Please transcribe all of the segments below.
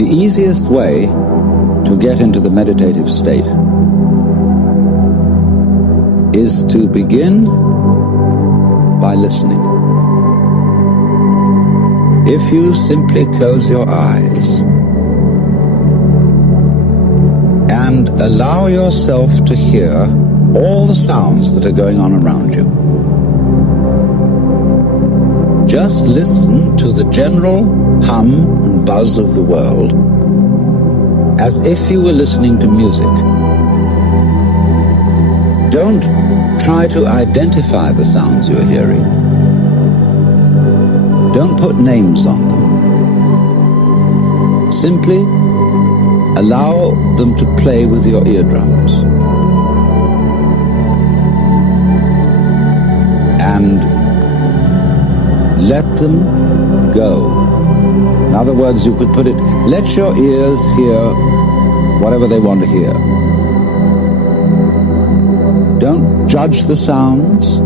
The easiest way to get into the meditative state is to begin by listening. If you simply close your eyes and allow yourself to hear all the sounds that are going on around you, just listen to the general hum and buzz of the world as if you were listening to music. Don't try to identify the sounds you're hearing. Don't put names on them. Simply allow them to play with your eardrums. And let them go. In other words, you could put it, let your ears hear whatever they want to hear. Don't judge the sounds.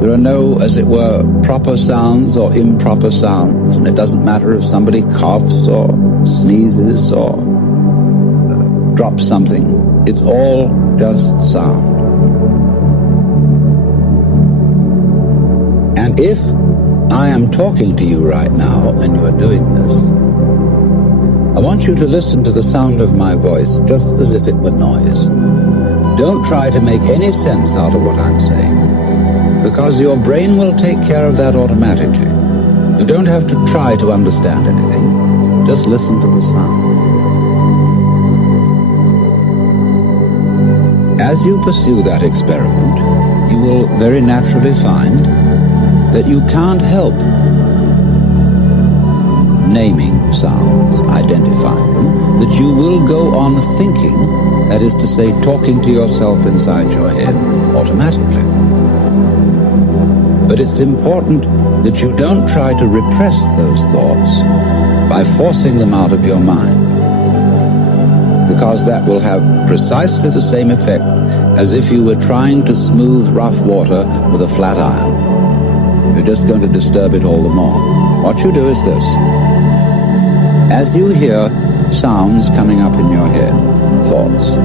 There are no, as it were, proper sounds or improper sounds, and it doesn't matter if somebody coughs or sneezes or drops something. It's all just sound. And if I am talking to you right now and you are doing this, I want you to listen to the sound of my voice just as if it were noise. Don't try to make any sense out of what I'm saying, because your brain will take care of that automatically. You don't have to try to understand anything. Just listen to the sound. As you pursue that experiment, you will very naturally find that you can't help naming sounds, identifying them, that you will go on thinking, that is to say, talking to yourself inside your head automatically. But it's important that you don't try to repress those thoughts by forcing them out of your mind, because that will have precisely the same effect as if you were trying to smooth rough water with a flat iron. You're just going to disturb it all the more. What you do is this. As you hear sounds coming up in your head, thoughts,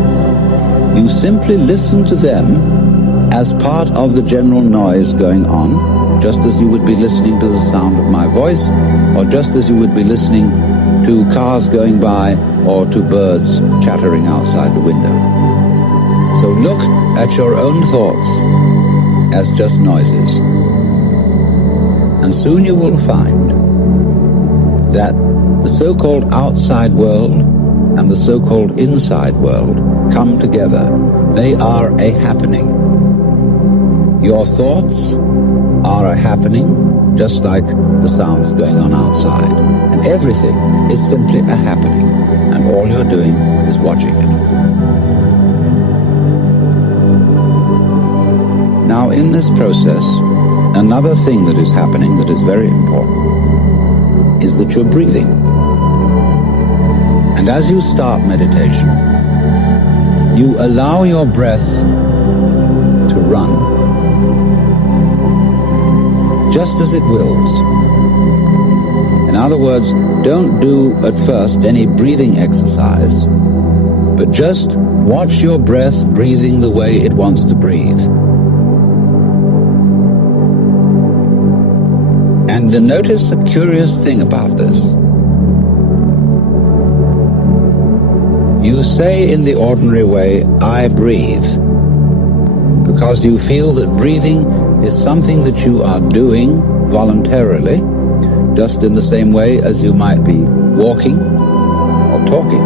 you simply listen to them as part of the general noise going on, just as you would be listening to the sound of my voice, or just as you would be listening to cars going by or to birds chattering outside the window. So look at your own thoughts as just noises. And soon you will find that the so-called outside world and the so-called inside world come together. They are a happening. Your thoughts are a happening, just like the sounds going on outside. And everything is simply a happening, and all you're doing is watching it. Now, in this process, another thing that is happening that is very important is that you're breathing. And as you start meditation, you allow your breath to run, just as it wills. In other words, don't do at first any breathing exercise, but just watch your breath breathing the way it wants to breathe. And notice a curious thing about this. You say in the ordinary way, I breathe, because you feel that breathing is something that you are doing voluntarily, just in the same way as you might be walking or talking.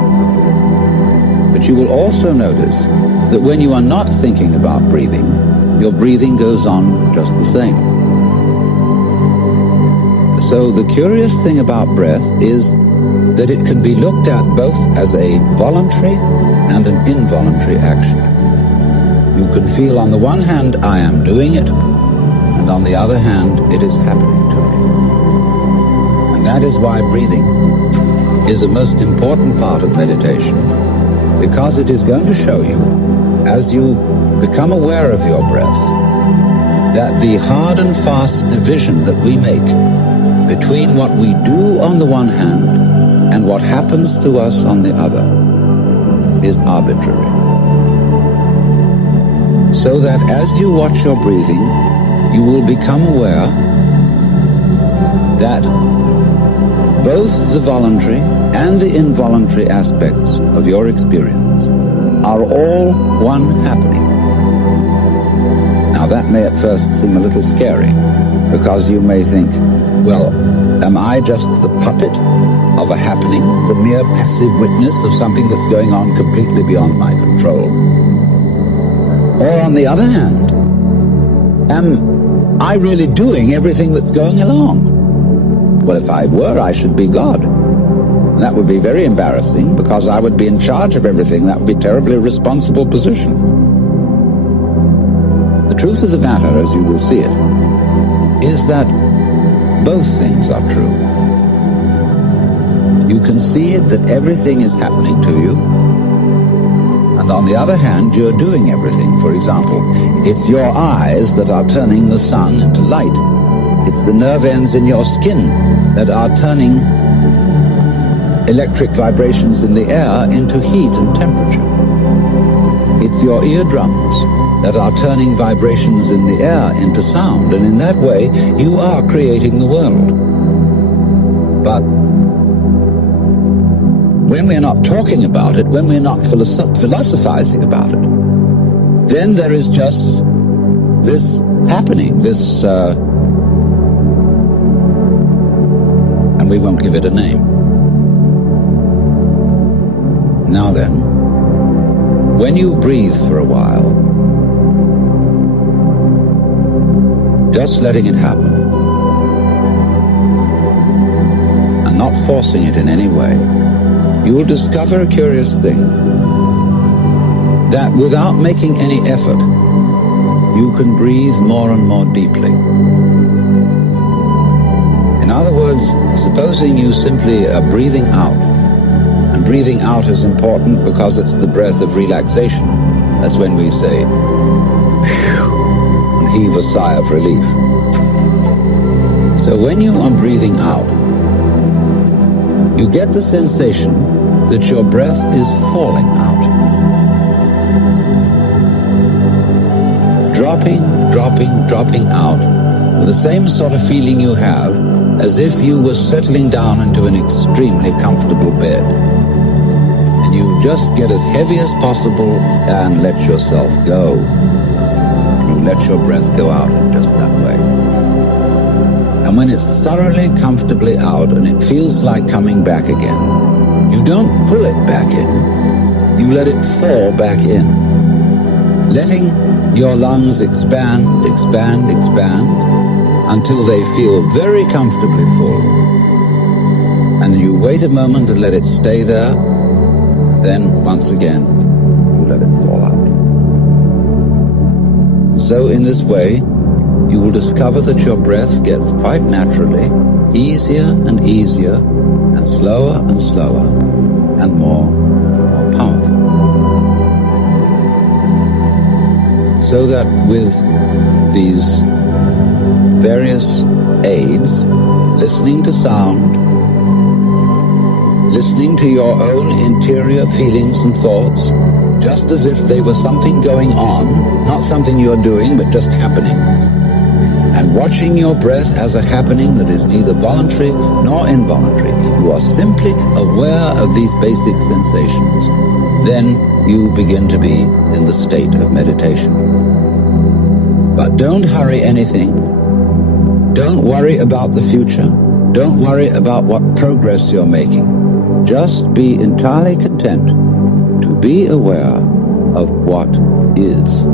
But you will also notice that when you are not thinking about breathing, your breathing goes on just the same. So the curious thing about breath is that it can be looked at both as a voluntary and an involuntary action. You can feel on the one hand, I am doing it, and on the other hand, it is happening to me. And that is why breathing is the most important part of meditation, because it is going to show you, as you become aware of your breath, that the hard and fast division that we make between what we do on the one hand and what happens to us on the other is arbitrary. So that as you watch your breathing, you will become aware that both the voluntary and the involuntary aspects of your experience are all one happening. Now that may at first seem a little scary, because you may think, well, am I just the puppet of a happening, the mere passive witness of something that's going on completely beyond my control? Or on the other hand, am I really doing everything that's going along? Well, if I were, I should be God. And that would be very embarrassing, because I would be in charge of everything. That would be a terribly responsible position. The truth of the matter, as you will see it, is that both things are true. You conceive that everything is happening to you, and on the other hand, you're doing everything. For example, it's your eyes that are turning the sun into light. It's the nerve ends in your skin that are turning electric vibrations in the air into heat and temperature. It's your eardrums that are turning vibrations in the air into sound, and in that way, you are creating the world. But when we're not talking about it, when we're not philosophizing about it, then there is just this happening, this, and we won't give it a name. Now then, when you breathe for a while, just letting it happen, and not forcing it in any way, you will discover a curious thing, that without making any effort, you can breathe more and more deeply. In other words, supposing you simply are breathing out, and breathing out is important because it's the breath of relaxation. That's when we say, phew, and heave a sigh of relief. So when you are breathing out, you get the sensation that your breath is falling out. Dropping, dropping, dropping out, with the same sort of feeling you have as if you were settling down into an extremely comfortable bed. And you just get as heavy as possible and let yourself go. And you let your breath go out in just that way. And when it's thoroughly comfortably out and it feels like coming back again, you don't pull it back in. You let it fall back in, letting your lungs expand, expand, expand, until they feel very comfortably full. And you wait a moment and let it stay there. Then, once again, you let it fall out. So in this way, you will discover that your breath gets quite naturally easier and easier, and slower and slower, and more powerful. So that with these various aids, listening to sound, listening to your own interior feelings and thoughts, just as if they were something going on, not something you're doing, but just happenings, and watching your breath as a happening that is neither voluntary nor involuntary. You are simply aware of these basic sensations. Then you begin to be in the state of meditation. But don't hurry anything. Don't worry about the future. Don't worry about what progress you're making. Just be entirely content to be aware of what is.